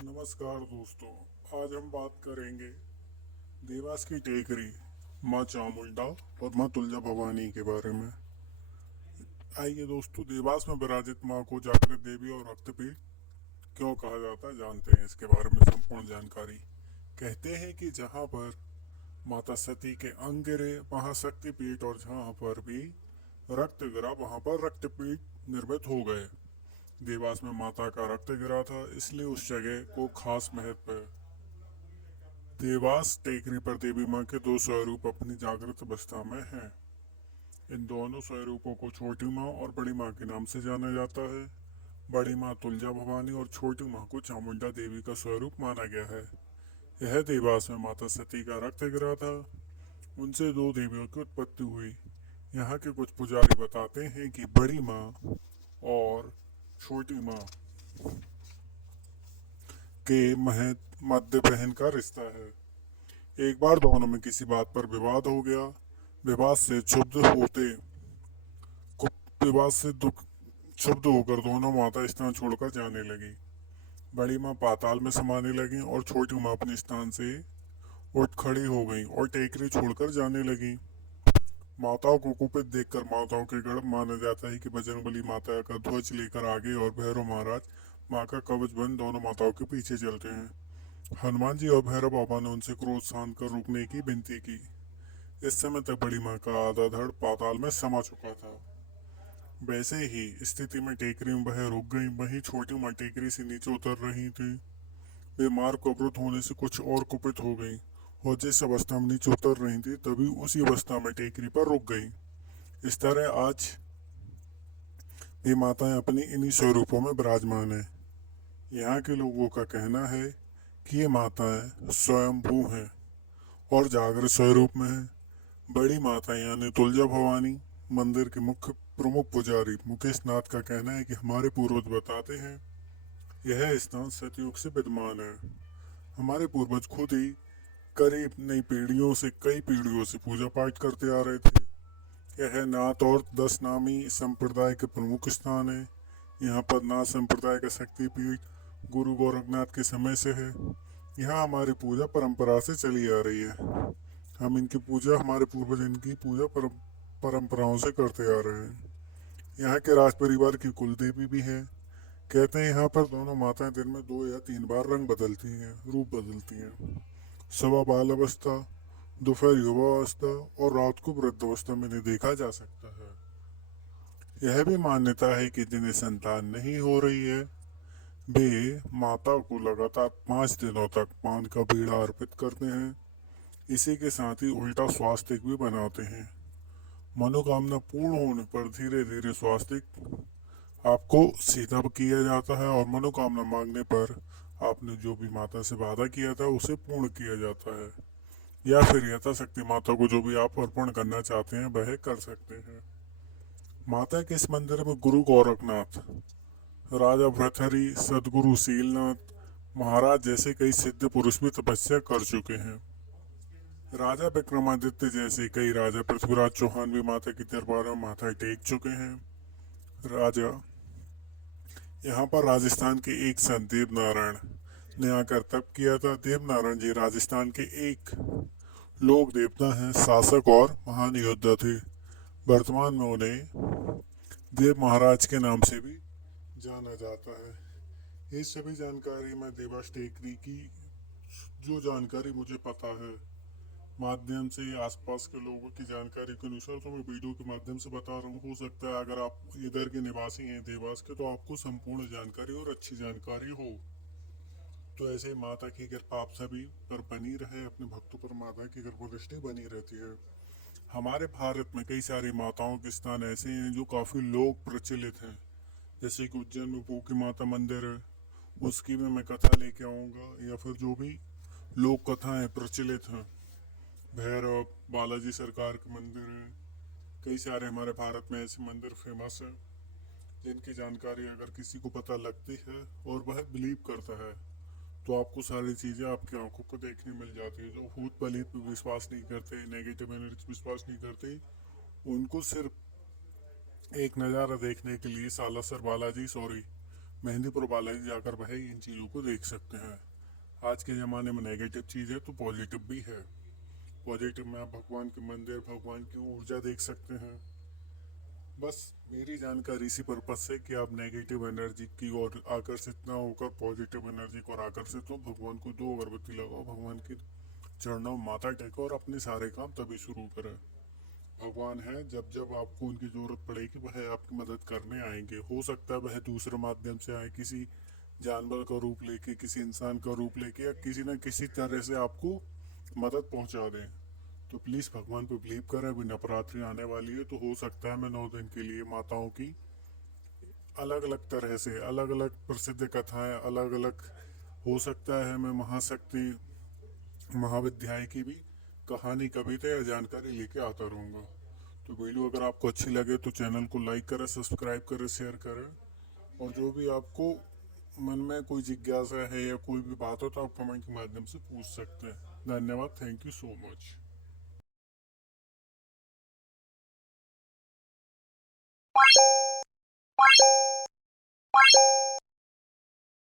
नमस्कार दोस्तों। आज हम बात करेंगे देवास की टेकरी माँ चामुंडा और माँ तुलजा भवानी के बारे में। आइए दोस्तों, देवास में विराजित माँ को जागृत देवी और रक्तपीठ क्यों कहा जाता है, जानते हैं इसके बारे में संपूर्ण जानकारी। कहते हैं कि जहाँ पर माता सती के अंग गिरे वहाँ शक्तिपीठ, और जहाँ पर भी रक्त गिरा वहाँ पर रक्तपीठ निर्मित हो गए। देवास में माता का रक्त गिरा था, इसलिए उस जगह को खास महत्व है। देवास टेकरी पर देवी माँ के दो स्वरूप अपनी जागृत अवस्था में हैं। इन दोनों स्वरूपों को छोटी माँ और बड़ी माँ के नाम से जाना जाता है। बड़ी माँ तुलजा भवानी और छोटी माँ को चामुंडा देवी का स्वरूप माना गया है। यह देवास में माता सती का रक्त गिरा था, उनसे दो देवियों की उत्पत्ति हुई। यहाँ के कुछ पुजारी बताते हैं कि बड़ी माँ और छोटी माँ के मध्य बहन का रिश्ता है। एक बार दोनों में किसी बात पर विवाद हो गया। विवाद से क्षुब्ध होते विवाद से दुख क्षुब्ध होकर दोनों माता स्थान छोड़कर जाने लगी। बड़ी माँ पाताल में समाने लगी और छोटी माँ अपने स्थान से उठ खड़ी हो गई और टेकरी छोड़कर जाने लगी। माताओं को कुपित देखकर माताओं के गढ़ माना जाता है कि बजरंगबली माता का ध्वज लेकर आगे और भैरव महाराज माँ का कवच बंद दोनों माताओं के पीछे चलते हैं। हनुमान जी और भैरव बाबा ने उनसे क्रोध शांत कर रुकने की विनती की। इस समय तक बड़ी माँ का आधा धड़ पाताल में समा चुका था। वैसे ही स्थिति में टेकरी में वह रुक गई। वहीं छोटी माँ टेकरी से नीचे उतर रही थी। वे मार्ग को अवरुद्ध होने से कुछ और कुपित हो गई और जिस अवस्था में नीचे उतर रही थी तभी उसी अवस्था में टेकरी पर रुक गई। इस तरह आज ये माताएं अपनी इन्हीं स्वरूपों में विराजमान है। यहाँ के लोगों का कहना है कि ये माताएं स्वयंभू हैं और जागृत स्वरूप में है। बड़ी माता यानी तुलजा भवानी मंदिर के मुख्य प्रमुख पुजारी मुकेश नाथ का कहना है कि हमारे पूर्वज बताते हैं यह स्थान सतयुग से विद्यमान है। हमारे पूर्वज खुद ही करीब नई पीढ़ियों से कई पीढ़ियों से पूजा पाठ करते आ रहे थे। यह नाथ और 10 नामी संप्रदाय के प्रमुख स्थान है। यहाँ पर नाथ संप्रदाय का शक्तिपीठ गुरु गोरखनाथ के समय से है। यहाँ हमारी पूजा परंपरा से चली आ रही है। हम इनकी पूजा, हमारे पूर्वज इनकी पूजा परंपराओं से करते आ रहे हैं। यहाँ के राज परिवार की कुल देवी भी है। कहते हैं यहाँ पर दोनों माताएं दिन में 2 या 3 बार रंग बदलती हैं, रूप बदलती हैं। सुबह बाल अवस्था, दोपहर युवा अवस्था और रात को वृद्ध अवस्था में इन्हें देखा जा सकता है। यह भी मान्यता है कि जिन्हें संतान नहीं हो रही है वे माता को लगातार 5 दिनों तक पान का बीड़ा अर्पित करते हैं। इसी के साथ ही उल्टा स्वास्तिक भी बनाते हैं। मनोकामना पूर्ण होने पर धीरे धीरे स्वास्तिक आपको सीधा किया जाता है और मनोकामना मांगने पर आपने जो भी माता से वादा किया था उसे पूर्ण किया जाता है। या फिर यथाशक्ति माता को जो भी आप अर्पण करना चाहते हैं वह कर सकते हैं। माता के इस मंदिर में गुरु गोरखनाथ, राजा भृतहरि, सदगुरु शीलनाथ महाराज जैसे कई सिद्ध पुरुष भी तपस्या कर चुके हैं। राजा विक्रमादित्य जैसे कई राजा, पृथ्वीराज चौहान भी माता की दरबार में माथा टेक चुके हैं। राजा यहाँ पर राजस्थान के एक संत देव नारायण ने आकर तप किया था। देव नारायण जी राजस्थान के एक लोक देवता हैं, शासक और महान योद्धा थे। वर्तमान में उन्हें देव महाराज के नाम से भी जाना जाता है। ये सभी जानकारी मैं देवास टेकरी की जो जानकारी मुझे पता है माध्यम से आसपास के लोगों की जानकारी के अनुसार तो मैं वीडियो के माध्यम से बता रहा हूँ। हो सकता है अगर आप इधर के निवासी हैं देवास के तो आपको संपूर्ण जानकारी और अच्छी जानकारी हो। तो ऐसे माता की कृपा आप सभी पर बनी रहे, अपने भक्तों पर माता की कृपा दृष्टि बनी रहती है। हमारे भारत में कई सारी माताओं के स्थान ऐसे हैं जो काफ़ी लोक प्रचलित हैं। जैसे कि उज्जैन में भूखी माता मंदिर है, उसकी भी मैं कथा लेके आऊँगा। या फिर जो भी लोक कथाएं प्रचलित हैं, भैरव बालाजी सरकार के मंदिर हैं। कई सारे हमारे भारत में ऐसे मंदिर फेमस हैं जिनकी जानकारी अगर किसी को पता लगती है और वह बिलीव करता है तो आपको सारी चीज़ें आपकी आंखों को देखने मिल जाती है। जो भूत प्रेत पे विश्वास नहीं करते, नेगेटिव एनर्जी विश्वास नहीं करते, उनको सिर्फ एक नज़ारा देखने के लिए सालासर बालाजी, सॉरी, मेहंदीपुर बालाजी जाकर वह इन चीज़ों को देख सकते हैं। आज के ज़माने में नेगेटिव चीज़ है तो पॉजिटिव भी है। पॉजिटिव में आप भगवान के मंदिर, भगवान की ऊर्जा देख सकते हैं। बस मेरी जानकारी इसी पर्पज से कि आप नेगेटिव एनर्जी की ओर आकर्षित ना होकर पॉजिटिव एनर्जी को आकर्षित हो। भगवान को 2 अगरबत्ती लगाओ, भगवान के चरणों में माथा टेको और अपने सारे काम तभी शुरू करें। भगवान है, जब जब आपको उनकी जरूरत पड़ेगी वह आपकी मदद करने आएंगे। हो सकता है वह दूसरे माध्यम से आए, किसी जानवर का रूप लेके, किसी इंसान का रूप लेके, या किसी न किसी तरह से आपको मदद पहुंचा दें। तो प्लीज़ भगवान पे बिलीव करें। अभी नवरात्रि आने वाली है तो हो सकता है मैं 9 दिन के लिए माताओं की अलग अलग तरह से, अलग अलग प्रसिद्ध कथाएं, अलग अलग, हो सकता है मैं महाशक्ति, महाविद्यालय की भी कहानी, कविता या जानकारी लेके आता रहूँगा। तो वीडियो अगर आपको अच्छी लगे तो चैनल को लाइक करें, सब्सक्राइब करें, शेयर करें। और जो भी आपको मन में कोई जिज्ञासा है या कोई भी बात हो तो आप कमेंट के माध्यम से पूछ सकते हैं। धन्यवाद। Thank you so much.